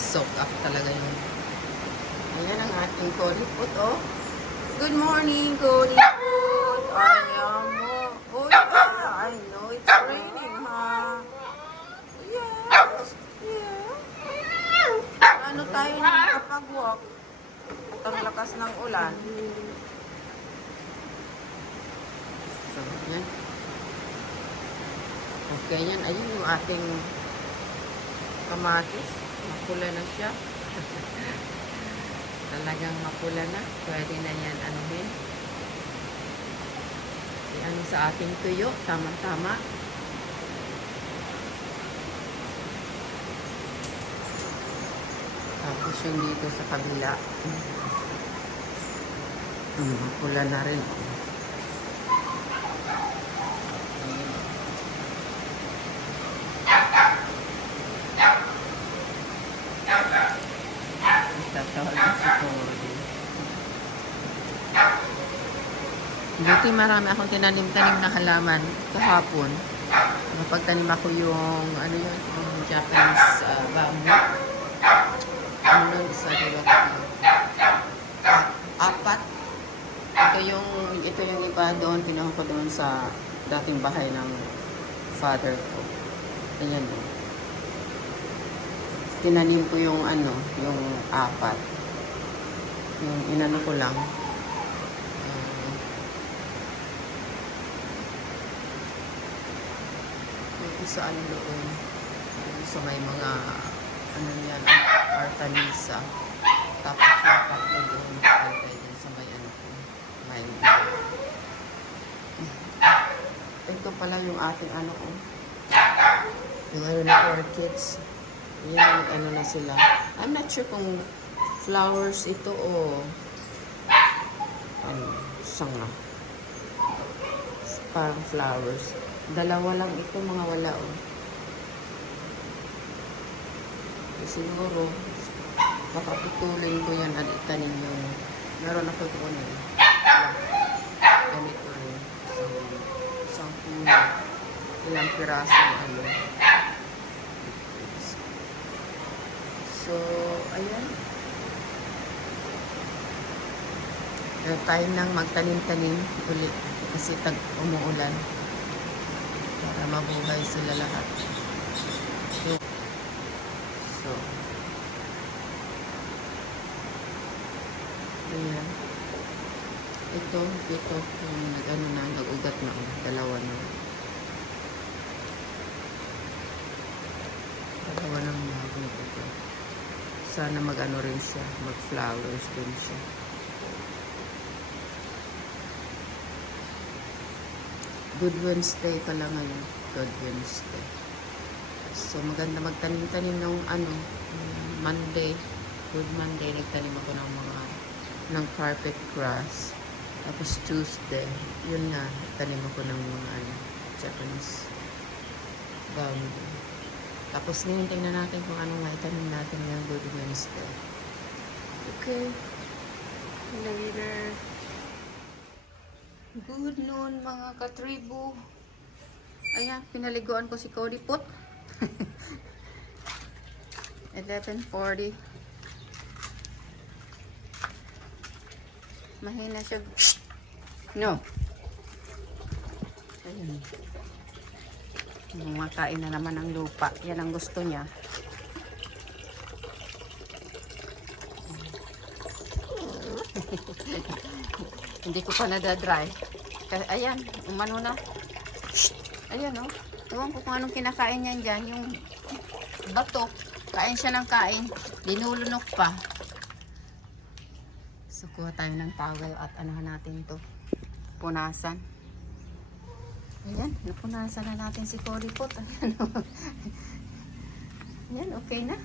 soak up talaga yung... Ayan ang ating Cody Put, oh. Good morning, Cody Put. Ayaw mo. Oh, yeah. I know it's raining, ha? Yes. Yeah. Ano tayo na nakapag-walk? At ang lakas ng ulan. So, yan. Okay, yan. Ayun yung ating kamatis. Mapula na siya. Talagang mapula na. Pwede na yan anuhin. Ano sa ating tuyo. Tama-tama. Tapos yung dito sa kabila. Mapula na rin. Buti marami akong tinanim-tanim na halaman kahapon. Napagtanim ako yung ano yun, yung Japanese bamboo. Ano nun, isa diba? Apat. Ito yung iba doon, kinuha ko doon sa dating bahay ng father ko. Ayan o. Tinanim ko yung ano, yung apat. Yung inano ko lang. Saan doon sa may mga ano yan, Artemisa. Tapos yung tatlo doon sa may ano ko, may ito pala yung ating ano ko, yung ano na orchids. Yan, ano na sila. I'm not sure kung flowers ito o ano, sanga. Parang flowers. Dalawa lang ito, mga wala, oh. Siguro, baka putulin ko yan at itanin yung... Meron ako doon, eh. Ganito rin. Isang puno. Ilang pirasong, ano. So, ayan. Time nang magtanim-tanim ulit. Kasi umuulan. Para mabuhay sila lahat. So, ayan. Ito, yung nag-ano na, nag-ugat na, dalawa na. Dalawa na magnet ito. Sana mag-ano rin siya, mag-flowers din siya. Good Wednesday pala ngayon. Good Wednesday. So, maganda magtanim-tanim ng ano, Monday. Good Monday, nagtanim ako ng carpet grass. Tapos Tuesday, yun nga, nagtanim ako ng mga Japanese bamboo. Tapos ngayon, tingnan natin kung anong maitanim natin ngayong Good Wednesday. Okay. Later. Good noon mga katribo. Ayan, pinaliguan ko si Cody Put. 11:40. Mahina siya. No. Ayan. Makain na naman ng lupa. Yan ang gusto niya. Hindi ko pa nadadry. Ayan, umano na. Ayan, oh. Ewan ko kung anong kinakain niya dyan. Yung bato. Kain siya ng kain. Dinulunok pa. So, kuha tayo ng towel at anuhan natin to. Punasan. Ayan, napunasan na natin si Cody Put. Ayan, oh. Ayan, okay na.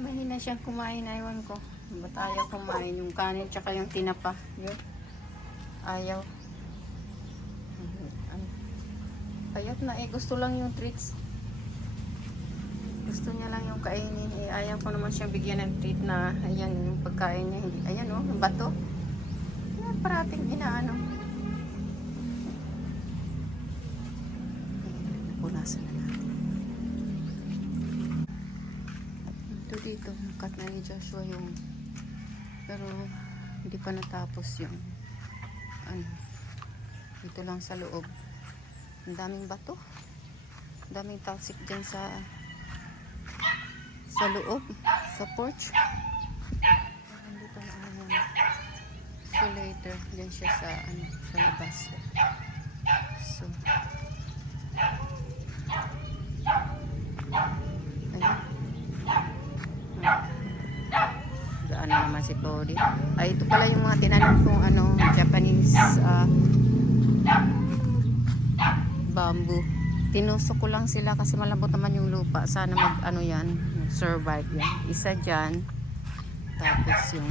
Mahina siyang kumain. Aywan ko. Ba't ayaw kumain? Yung kanin tsaka yung tinapa. Yun. Ayaw. Payat na eh. Gusto lang yung treats. Gusto niya lang yung kainin. Eh, ayaw ko naman siyang bigyan ng treat na ayan yung pagkain niya. Ayan o, yung bato. Ayan, parating inaano. Punasan na natin. dito, cut na ni Joshua yung, pero hindi pa natapos yung ano, dito lang sa loob. Ang daming bato, ang daming talsik dyan sa loob, sa porch. Dito na ano yan. So later, dyan siya sa ano, sa labas. So gaan na naman si Cody. Ay, ito pala yung mga tinanim kong ano, Japanese bamboo. Tinusok ko lang sila kasi malambot naman yung lupa. Sana mag ano yan, survive yan. Isa dyan. Tapos yung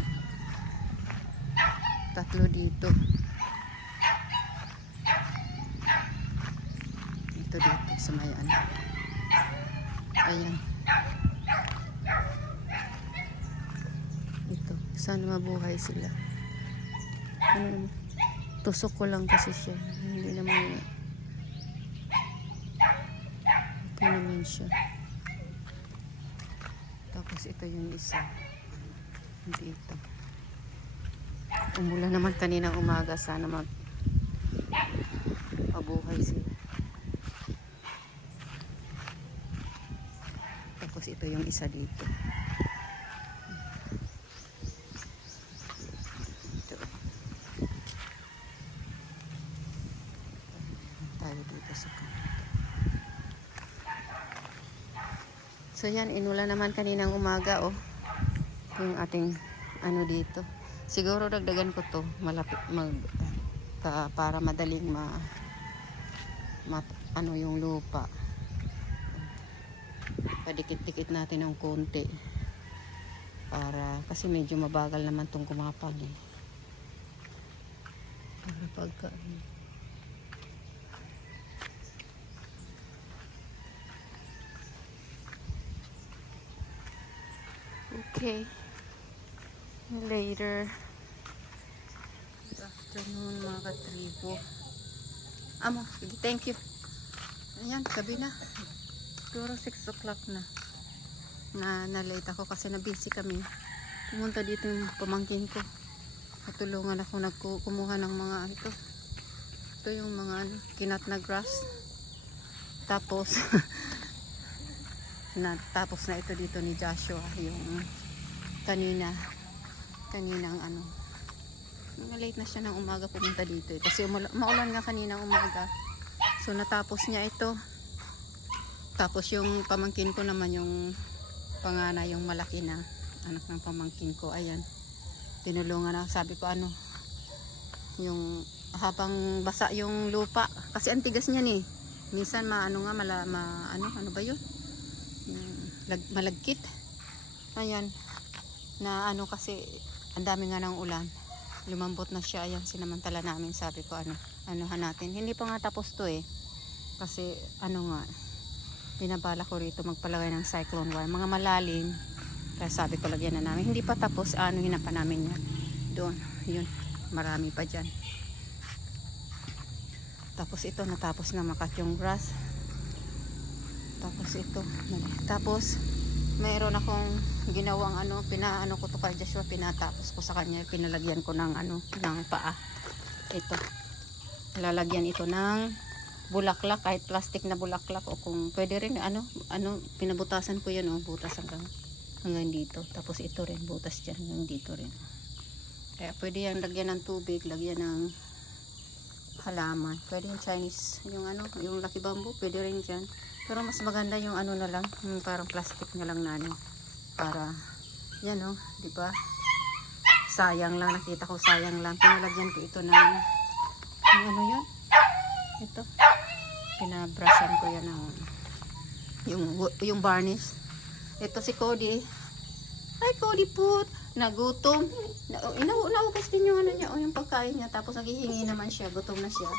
tatlo dito. Dito sa may ano. Ayan. Ito. Sana mabuhay sila. Tusok ko lang kasi siya. Hindi naman ito naman siya. Tapos ito yung isa. Dito. Umulan naman kaninang umaga. Sana mabuhay sila. Tapos ito yung isa dito. Ito. Tayo dito sa kanto. So yan, inulan naman kaninang umaga, oh. Yung ating ano dito. Siguro dagdagan ko to, malapit para madaling ano yung lupa. Padikit-dikit natin ng konti. Kasi medyo mabagal naman tong kumapal eh. Para pagka okay. Later. Good afternoon mga katribo. Amo, sige, thank you. Ayan, gabi na. Siguro 6 o'clock na. Na-late ako kasi na-busy kami. Pumunta dito yung pamangkin ko. Natulungan ako kumuha ng mga ito. Ito yung mga kinat na grass. Tapos tapos na ito dito ni Joshua yung kaninang ano, late na siya ng umaga pumunta dito kasi maulan nga kaninang umaga, so natapos niya ito. Tapos yung pamangkin ko naman, yung panganay, yung malaki na anak ng pamangkin ko, ayan, tinulungan na. Sabi ko ano, yung habang basa yung lupa kasi antigas niya ni minsan ano ba yun, malagkit. Ayan, na ano kasi ang dami nga ng ulan, lumambot na siya. Ayan, sinamantala namin. Sabi ko anuhan natin, hindi pa nga tapos to eh, kasi ano nga, binabala ko rito magpalagay ng cyclone wire, mga malalim. Kaya sabi ko lagyan na namin, hindi pa tapos, anuhin na pa namin yan doon, yun, marami pa dyan. Tapos ito, natapos na makat yung grass. Tapos ito, tapos mayroon akong ginawang pinaano ko to kay Joshua, pinatapos ko sa kanya, pinalagyan ko ng ng paa. Ito, lalagyan ito ng bulaklak, kahit plastic na bulaklak, o kung pwede rin pinabutasan ko yan, butas hanggang dito. Tapos ito rin, butas dyan hanggang dito rin. Kaya pwede yan lagyan ng tubig, lagyan ng halaman. Pwede yung Chinese, yung lucky bamboo, pwede rin dyan. Pero mas maganda yung na lang, yung parang plastic na lang na para yan di ba? Sayang lang, nakita ko sayang lang. Pinalagyan ko ito ng yun? Ito. Pinabrushan ko yan ng yung varnish. Ito si Cody. Hi Cody put, nagutom. Naubos din yung niya, yung pagkain niya. Tapos naghihingi naman siya, gutom na siya.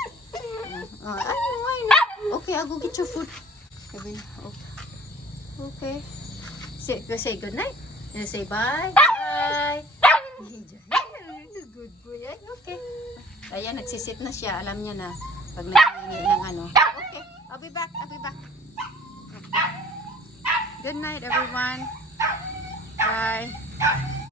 Ay no. Okay, I'll go get your food. Okay. Say good night. And say bye. Bye. Good boy. Okay. Ayan, nagsisit na siya. Alam niya na pag naghihingi ng Okay. I'll be back. Okay. Good night, everyone. Bye!